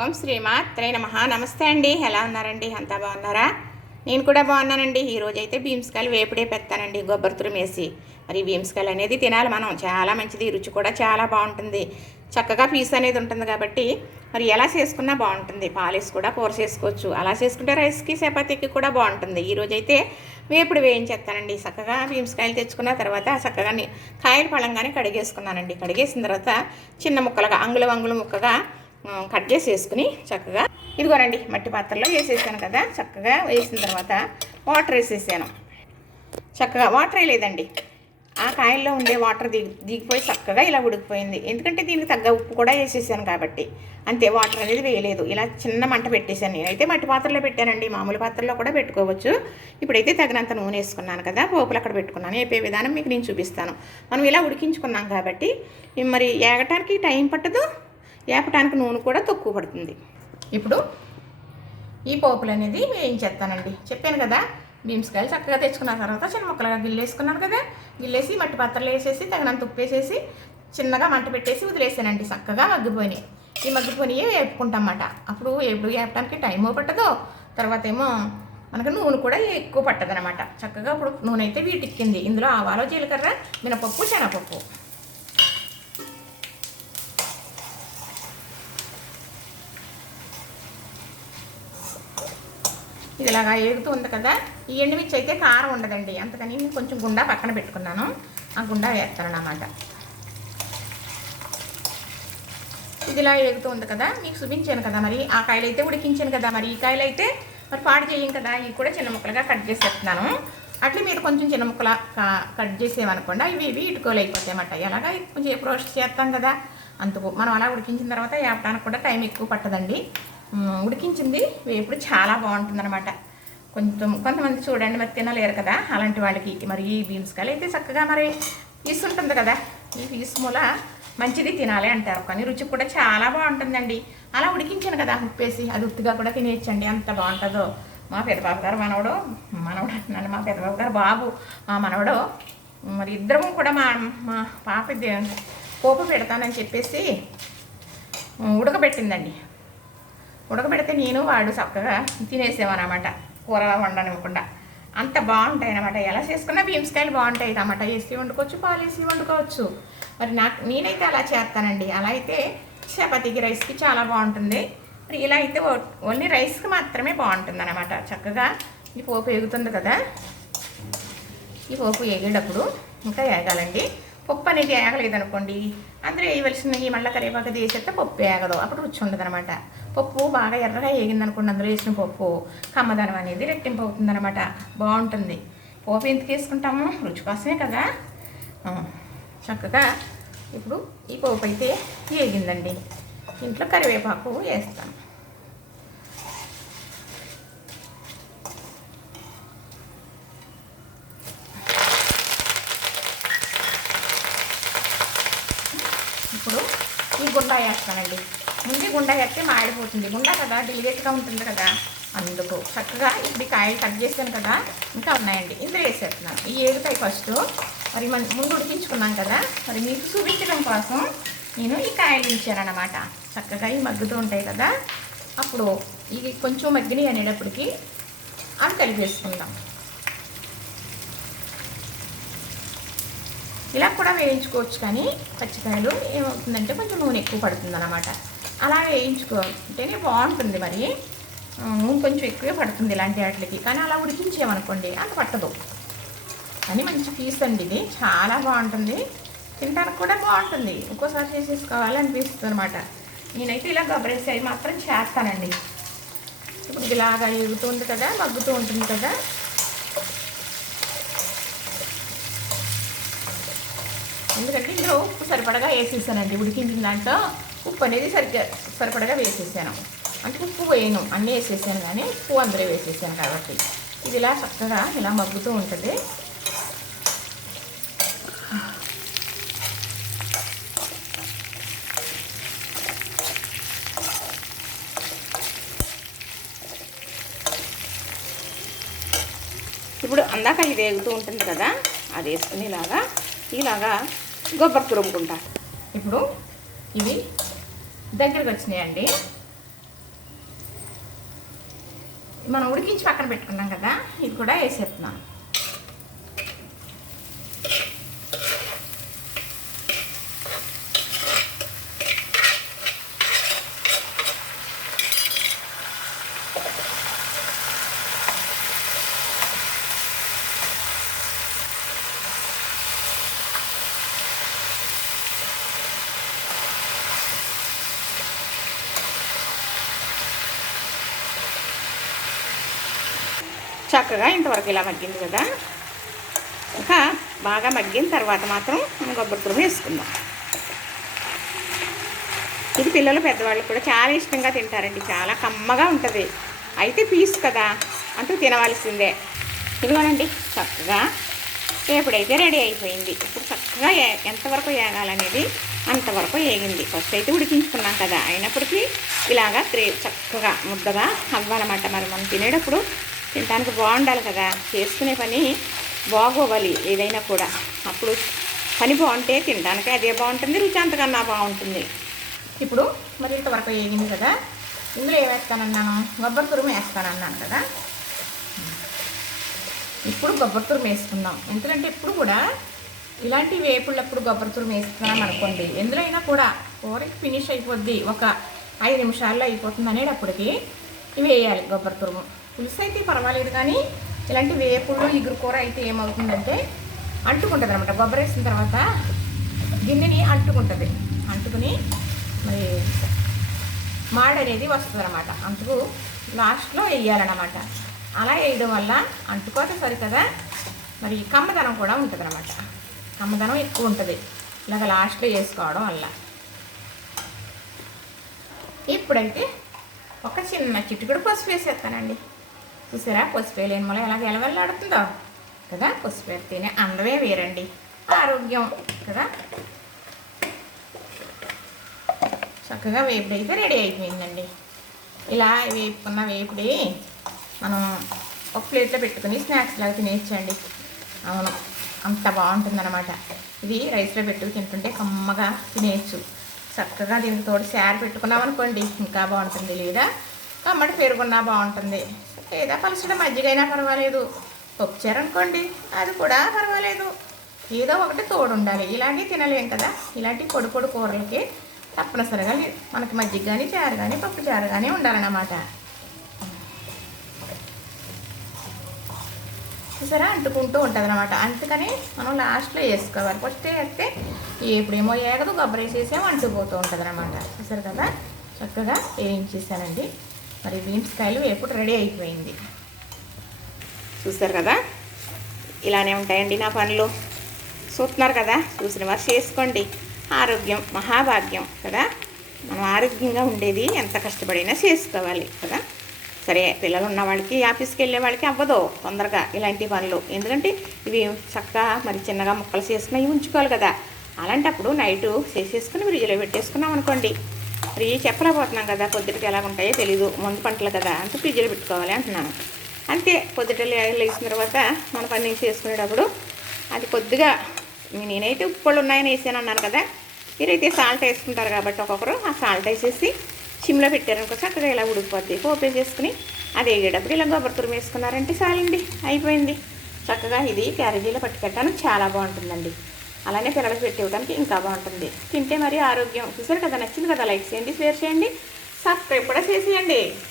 ఓం శ్రీమాత్రే నమః. నమస్తే అండి. ఎలా ఉన్నారండి? అంతా బాగున్నారా? నేను కూడా బాగున్నానండి. ఈరోజు అయితే బీమ్స్కాయలు వేపుడే పెడతానండి, కొబ్బరి తురుమేసి. మరి బీమ్స్కాయలు అనేది తినాలి మనం, చాలా మంచిది, రుచి కూడా చాలా బాగుంటుంది. చక్కగా పీస్ అనేది ఉంటుంది కాబట్టి మరి ఎలా చేసుకున్నా బాగుంటుంది. పాలేసి కూడా కూర చేసుకోవచ్చు, అలా చేసుకుంటే రైస్కి చపాతీకి కూడా బాగుంటుంది. ఈరోజు అయితే వేపుడు వేయించేస్తానండి. చక్కగా బీమ్స్కాయలు తెచ్చుకున్న తర్వాత చక్కగా కాయలు పళ్ళంగానే కడిగేసుకున్నానండి. కడిగేసిన తర్వాత చిన్న ముక్కలుగా అంగుళం ముక్కగా కట్ చేసి వేసుకుని చక్కగా ఇదిగోనండి మట్టి పాత్రలో వేసేసాను కదా. చక్కగా వేసిన తర్వాత వాటర్ వేసేసాను. చక్కగా వాటర్ వేయలేదండి, ఆ కాయల్లో ఉండే వాటర్ దిగిపోయి చక్కగా ఇలా ఉడికిపోయింది. ఎందుకంటే దీనికి తగ్గ ఉప్పు కూడా వేసేసాను కాబట్టి అంతే, వాటర్ అనేది వేయలేదు. ఇలా చిన్న మంట పెట్టేశాను. నేనైతే మట్టి పాత్రలో పెట్టానండి, మామూలు పాత్రలో కూడా పెట్టుకోవచ్చు. ఇప్పుడైతే తగినంత నూనె వేసుకున్నాను కదా, పోపులు అక్కడ పెట్టుకున్నాను. వేపే విధానం మీకు నేను చూపిస్తాను. మనం ఇలా ఉడికించుకున్నాం కాబట్టి మరి ఏగటానికి టైం పట్టదు, వేపటానికి నూనె కూడా తక్కువ పడుతుంది. ఇప్పుడు ఈ పోపులు అనేది వేయించేస్తానండి. చెప్పాను కదా, బీమ్స్కాయలు చక్కగా తెచ్చుకున్న తర్వాత చిన్న ముక్కలుగా గిల్లేసుకున్నాను కదా. గిల్లేసి మట్టి పాత్రలో వేసేసి తగినంత ఉప్పు వేసేసి చిన్నగా మంట పెట్టేసి వదిలేసానండి. చక్కగా మగ్గిపోయినాయి. ఈ మగ్గిపోయినవి వేపుకుంటామన్నమాట. అప్పుడు ఎప్పుడు వేపడానికి టైమో పట్టదు, తర్వాత ఏమో మనకు నూనె కూడా ఎక్కువ పట్టదనమాట. చక్కగా ఇప్పుడు నూనె అయితే వీటిక్కింది. ఇందులో ఆవాలు, జీలకర్ర, మినపప్పు, శనగపప్పు, ఇది ఇలాగా ఏగుతూ ఉంది కదా. ఈ ఎండుమిర్చి అయితే కారం ఉండదండి, అంతకని కొంచెం గుండా పక్కన పెట్టుకున్నాను. ఆ గుండా వేస్తాను అన్నమాట. ఇది ఇలా ఏగుతూ ఉంది కదా, మీకు చూపించాను కదా. మరి ఆ కాయలు అయితే ఉడికించాను కదా, మరి ఈ కాయలు అయితే మరి పాడు చేయం కదా. ఇవి కూడా చిన్న ముక్కలుగా కట్ చేసేస్తున్నాను. అట్లా మీరు కొంచెం చిన్న ముక్కల కట్ చేసేమనుకోండి, ఇవి ఇటుకోలు అయిపోతాయి అన్నమాట. ఎలాగా కొంచెం రోస్ట్ చేస్తాం కదా, అందుకు మనం అలా ఉడికించిన తర్వాత వేపడానికి కూడా టైం ఎక్కువ పట్టదండి. ఉడికించింది వేపుడు చాలా బాగుంటుందన్నమాట. కొంతమంది చూడండి మరి తినలేరు కదా, అలాంటి వాళ్ళకి మరి ఈ బీమ్స్కాయలు అయితే చక్కగా మరి పీసు ఉంటుంది కదా, ఈ పీసు మూల మంచిది తినాలి అంటారు. కానీ రుచి కూడా చాలా బాగుంటుందండి. అలా ఉడికించాను కదా ఉప్పేసి, అది ఉత్తిగా కూడా తినేయచ్చండి, అంత బాగుంటుందో. మా పెద్దబాబు గారు మనవడు నన్ను మా పెద్దబాబు గారు బాబు మా మనవడు మరి ఇద్దరము కూడా మా పాప పోపు పెడతానని చెప్పేసి ఉడకబెట్టిందండి. ఉడకబెడితే నేను వాడు చక్కగా తినేసేమన్నమాట, కూర వండనివ్వకుండా. అంత బాగుంటాయి అన్నమాట. ఎలా చేసుకున్నా బీమ్స్కాయలు బాగుంటాయి. టమాటా వేసి వండుకోవచ్చు, పాలు వేసి వండుకోవచ్చు. మరి నేనైతే అలా చేస్తానండి. అలా అయితే చపాతీకి, రైస్కి చాలా బాగుంటుంది. మరి ఇలా అయితే ఓన్లీ రైస్కి మాత్రమే బాగుంటుంది అన్నమాట. చక్కగా ఈ పోపు వేగుతుంది కదా, ఈ పోపు వేగేటప్పుడు ఇంకా వేగాలండి. పప్పు అనేది వేగలేదనుకోండి, అందులో వేయవలసినవి మళ్ళీ కరివేపాకు తీసేస్తే పప్పు వేగదు, అప్పుడు రుచి ఉండదు అనమాట. పప్పు బాగా ఎర్రగా వేగిందనుకోండి, అందులో వేసిన పప్పు కమ్మదనం అనేది రెట్టింపు అవుతుందనమాట, బాగుంటుంది. పోపు ఎందుకు వేసుకుంటాము? రుచి కోసమే కదా. చక్కగా ఇప్పుడు ఈ పోపు అయితే వేగిందండి. ఇంట్లో కరివేపాకు వేస్తాను. ఇప్పుడు ఈ గుండా వేస్తానండి. ముందు గుండా వేస్తే మాడిపోతుంది. గుండా కదా డిలిగేట్గా ఉంటుంది కదా, అందుకు చక్కగా ఇప్పుడు ఈ కాయలు కట్ చేశాను కదా, ఇంకా ఉన్నాయండి, ఇందులో వేసేస్తున్నాను. ఈ ఏగుతాయి ఫస్ట్. మరి ముందు ఉడికించుకున్నాం కదా, మరి మీకు చూపించడం కోసం నేను ఈ కాయలు ఉంచానన్నమాట. చక్కగా ఈ మగ్గుతూ ఉంటాయి కదా, అప్పుడు ఇవి కొంచెం మగ్గినవి అనేటప్పటికి అవి కలిపేసుకుందాం. ఇలా కూడా వేయించుకోవచ్చు, కానీ పచ్చికాయలు ఏమవుతుందంటే కొంచెం నూనె ఎక్కువ పడుతుంది అన్నమాట. అలా వేయించుకుంటేనే బాగుంటుంది. మరి నూనె కొంచెం ఎక్కువే పడుతుంది ఇలాంటి వాటికి, కానీ అలా ఉడికించేమనుకోండి అంత పట్టదు. కానీ మంచి పీస్ అండి, ఇది చాలా బాగుంటుంది, తినడానికి కూడా బాగుంటుంది. ఒక్కోసారి చేసేసుకోవాలి అనిపిస్తుంది అనమాట. నేనైతే ఇలా కొబ్బరి మాత్రం చేస్తానండి. ఇప్పుడు ఇలాగా ఎగుతుంది కదా, మగ్గుతూ ఉంటుంది కదా, ఎందుకంటే ఇందులో ఉప్పు సరిపడగా వేసేసానండి. ఉడికించిన దాంట్లో ఉప్పు అనేది సరిపడగా వేసేసాను. అంటే ఉప్పు వేయను, అన్నీ వేసేసాను, కానీ ఉప్పు అందులో వేసేసాను కాబట్టి ఇది ఇలా చక్కగా ఇలా మగ్గుతూ ఉంటుంది. ఇప్పుడు అందాక ఇది వేగుతూ ఉంటుంది కదా, అది వేసుకుని ఇలాగా కొబ్బరి తురుముకుంటా. ఇప్పుడు ఇవి దగ్గరకు వచ్చినాయండి. మనం ఉడికించి పక్కన పెట్టుకున్నాం కదా, ఇది కూడా వేసేస్తున్నాను. చక్కగా ఇంతవరకు ఇలా మగ్గింది కదా, ఇంకా బాగా మగ్గిన తర్వాత మాత్రం మనం కొబ్బరి తురుము వేసుకుందాం. ఇది పిల్లలు పెద్దవాళ్ళు కూడా చాలా ఇష్టంగా తింటారండి, చాలా కమ్మగా ఉంటుంది. అయితే పీస్ కదా అంటూ తినవలసిందే. ఇదిగోనండి చక్కగా ఎప్పుడైతే రెడీ అయిపోయింది. ఇప్పుడు చక్కగా ఎంతవరకు వేగాలనేది అంతవరకు వేగింది. ఫస్ట్ అయితే ఉడికించుకున్నాం కదా, అయినప్పటికీ ఇలాగా చక్కగా ముద్దగా అవ్వాలన్నమాట. మరి మనం తినేటప్పుడు తినడానికి బాగుండాలి కదా, చేసుకునే పని బాగోవాలి ఏదైనా కూడా. అప్పుడు పని బాగుంటే తినడానికి అదే బాగుంటుంది, రుచి అంతకన్నా బాగుంటుంది. ఇప్పుడు మరి ఇంతవరకు వేగింది కదా, ఇందులో ఏమేస్తానన్నాను, కొబ్బరి తురుము వేస్తానన్నాను కదా. ఇప్పుడు కొబ్బరి తురుము వేసుకుందాం. ఎందుకంటే ఇప్పుడు కూడా ఇలాంటి వేపుళ్ళప్పుడు కొబ్బరి తురుము వేస్తున్నాం అనుకోండి, ఎందులో అయినా కూడా కూరకి ఫినిష్ అయిపోద్ది, ఒక 5 నిమిషాల్లో అయిపోతుంది అనేటప్పటికి ఇవి వేయాలి కొబ్బరి తురుము. పులుసు అయితే పర్వాలేదు, కానీ ఇలాంటి వేపుళ్ళు ఇగురు కూర అయితే ఏమవుతుందంటే అంటుకుంటుంది అనమాట. కొబ్బరి వేసిన తర్వాత గిన్నెని అంటుకుంటుంది, అంటుకుని మరి మాడ అనేది వస్తుంది అనమాట. అందుకు లాస్ట్లో వేయాలన్నమాట. అలా వేయడం వల్ల అంటుకోతే సరి కదా, మరి కమ్మదనం కూడా ఉంటుంది అనమాట. కమ్మదనం ఎక్కువ ఉంటుంది ఇలాగ లాస్ట్లో వేసుకోవడం వల్ల. ఇప్పుడైతే ఒక చిన్న చిటికెడు పసుపు వేసేస్తానండి. చూసారా పసుపు వేయలేని వల్ల ఎలాగ ఎలవెల్లాడుతుందో కదా. పసుపు వేస్తేనే అందమే వేరండి, ఆరోగ్యం కదా. చక్కగా వేపుడు అయితే రెడీ అయిపోయిందండి. ఇలా వేపుకున్న వేపుడి మనం ఒక ప్లేట్లో పెట్టుకుని స్నాక్స్ లాగా తినేయచ్చండి. అవును, అంత బాగుంటుందన్నమాట. ఇది రైస్లో పెట్టుకు తింటుంటే కమ్మగా తినేయచ్చు. చక్కగా దీనితో శారీ పెట్టుకున్నాం అనుకోండి ఇంకా బాగుంటుంది, లేదా కమ్మడి పెరుగున్నా బాగుంటుంది, లేదా పలుచడం మజ్జిగైనా పర్వాలేదు, పప్పుచారనుకోండి అది కూడా పర్వాలేదు. ఏదో ఒకటి తోడు ఉండాలి. ఇలాంటివి తినలేం కదా, ఇలాంటి పొడి పొడి కూరలకి తప్పనిసరిగా మనకి మజ్జిగ కానీ చారు కానీ పప్పు చారు కానీ ఉండాలన్నమాట. చూసారా అంటుకుంటూ ఉంటుంది అనమాట. అందుకని మనం లాస్ట్లో వేసుకోవాలి. ఫస్ట్ వేస్తే ఎప్పుడేమో ఏగదు, కొబ్బరి వేసేసేమో అంటుకుపోతూ ఉంటుంది అనమాట. చూసారు కదా చక్కగా వేయించేసానండి. మరి బీన్స్ కాయలు ఎప్పుడు రెడీ అయిపోయింది. చూస్తారు కదా ఇలానే ఉంటాయండి నా పనులు. చూస్తున్నారు కదా, చూసిన వారు చేసుకోండి. ఆరోగ్యం మహాభాగ్యం కదా, మనం ఆరోగ్యంగా ఉండేది ఎంత కష్టపడినా చేసుకోవాలి కదా. సరే పిల్లలు ఉన్న వాళ్ళకి ఆఫీస్కి వెళ్ళే వాళ్ళకి అవ్వదు తొందరగా ఇలాంటి పనులు, ఎందుకంటే ఇవి చక్కగా మరి చిన్నగా ముక్కలు చేసుకుని ఉంచుకోవాలి కదా. అలాంటప్పుడు నైటు చేసేసుకుని ఫ్రిడ్జ్లో పెట్టేసుకున్నాం అనుకోండి, మరి చెప్పలేకపోతున్నాం కదా పొద్దుటికి ఎలా ఉంటాయో తెలీదు, ముందు పంటలు కదా అంత ఫ్రిడ్జ్లో పెట్టుకోవాలి అంటున్నాను. అంతే పొద్దుట లేచిన తర్వాత మన పని చేసుకునేటప్పుడు అది కొద్దిగా నేనైతే ఉప్పుళ్ళు ఉన్నాయని వేసాను అన్నాను కదా, మీరైతే సాల్ట్ వేసుకుంటారు కాబట్టి ఒక్కొక్కరు ఆ సాల్ట్ వేసేసి సిమ్లో పెట్టారనుకో చక్కగా ఇలా ఉడికిపోద్ది. పోపే చేసుకుని అది వేగేటప్పుడు ఇలా కొబ్బరి తురుము వేసుకున్నారంటే చాలండి, అయిపోయింది. చక్కగా ఇది క్యారేజీలో పట్టుకెట్టాను, చాలా బాగుంటుందండి. అలానే పిల్లలకు పెట్టివ్వడానికి ఇంకా బాగుంటుంది. తింటే మరి ఆరోగ్యం. చూసారు కదా, నచ్చింది కదా, లైక్ చేయండి, షేర్ చేయండి, సబ్స్క్రైబ్ కూడా చేసేయండి.